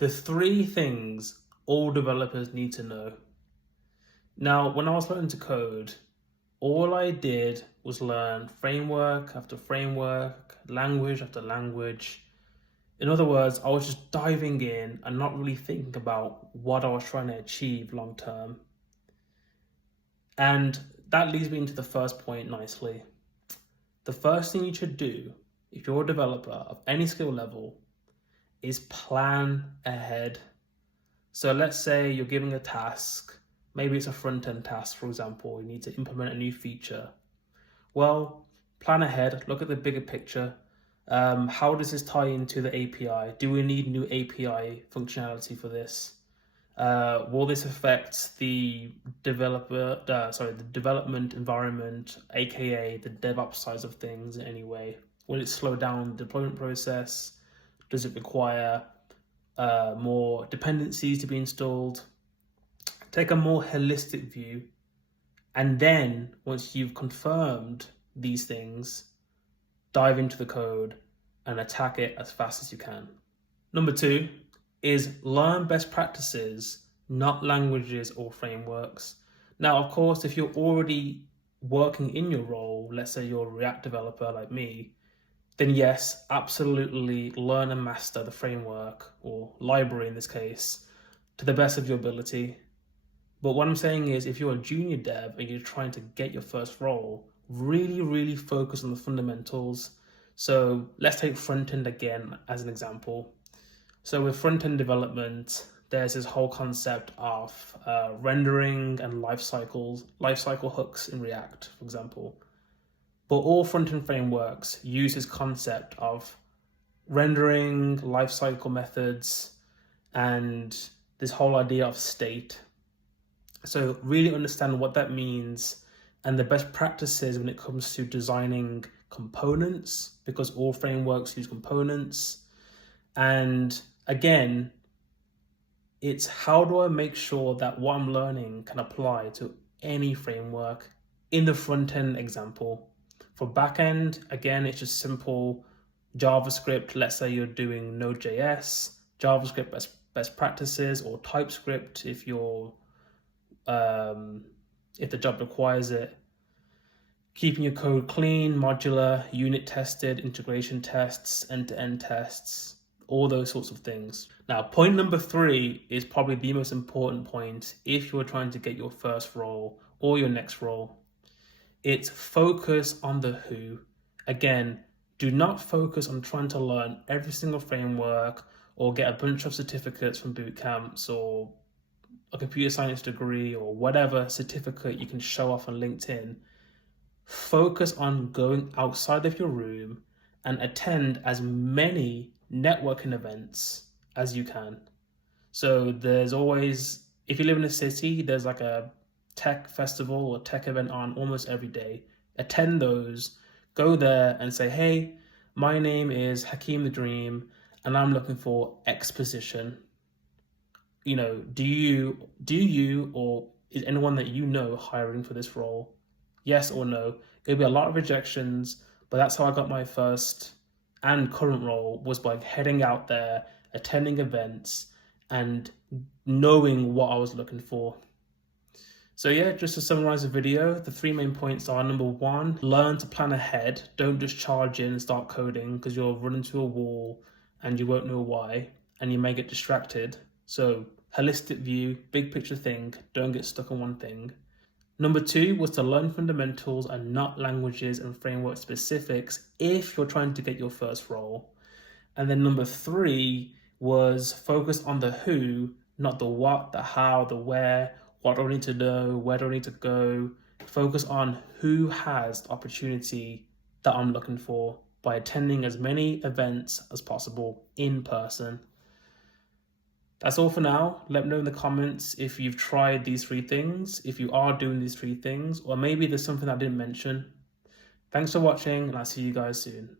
The three things all developers need to know. Now, when I was learning to code, all I did was learn framework after framework, language after language. In other words, I was just diving in and not really thinking about what I was trying to achieve long term. And that leads me into the first point nicely. The first thing you should do if you're a developer of any skill level is plan ahead. So let's say you're giving a task, maybe it's a front-end task, for example, you need to implement a new feature. Well, plan ahead, look at the bigger picture. How does this tie into the API? Do we need new API functionality for this? Will this affect the the development environment, aka the DevOps side of things in any way? Will it slow down the deployment process? Does it require more dependencies to be installed? Take a more holistic view, and then once you've confirmed these things, dive into the code and attack it as fast as you can. Number two is learn best practices, not languages or frameworks. Now, of course, if you're already working in your role, let's say you're a React developer like me, then yes, absolutely learn and master the framework or library in this case to the best of your ability. But what I'm saying is, if you're a junior dev and you're trying to get your first role, really focus on the fundamentals. So let's take front-end again as an example. So with front-end development, there's this whole concept of rendering and lifecycle hooks in React, for example. But all front-end frameworks use this concept of rendering, lifecycle methods, and this whole idea of state. So really understand what that means and the best practices when it comes to designing components, because all frameworks use components. And again, it's how do I make sure that what I'm learning can apply to any framework in the front-end example. For backend, again, it's just simple JavaScript. Let's say you're doing Node.js, JavaScript best practices, or TypeScript if you're if the job requires it. Keeping your code clean, modular, unit tested, integration tests, end-to-end tests, all those sorts of things. Now, point number three is probably the most important point if you're trying to get your first role or your next role. It's focus on the who. Again, do not focus on trying to learn every single framework or get a bunch of certificates from boot camps or a computer science degree or whatever certificate you can show off on LinkedIn. Focus on going outside of your room and attend as many networking events as you can. So there's always, if you live in a city, there's like a tech festival or tech event on almost every day. Attend those, go there and say, hey, my name is Hakeem the Dream and I'm looking for X position. You know, do you or is anyone that you know hiring for this role? Yes or no? There'll be a lot of rejections, but that's how I got my first and current role, was by heading out there, attending events, and knowing what I was looking for. So yeah, just to summarize the video, the three main points are: number one, learn to plan ahead. Don't just charge in and start coding, because you'll run into a wall and you won't know why, and you may get distracted. So holistic view, big picture think, don't get stuck on one thing. Number two was to learn fundamentals and not languages and framework specifics if you're trying to get your first role. And then number three was focus on the who, not the what, the how, the where, what do I need to know, where do I need to go. Focus on who has the opportunity that I'm looking for by attending as many events as possible in person. That's all for now. Let me know in the comments if you've tried these three things, if you are doing these three things, or maybe there's something I didn't mention. Thanks for watching, and I'll see you guys soon.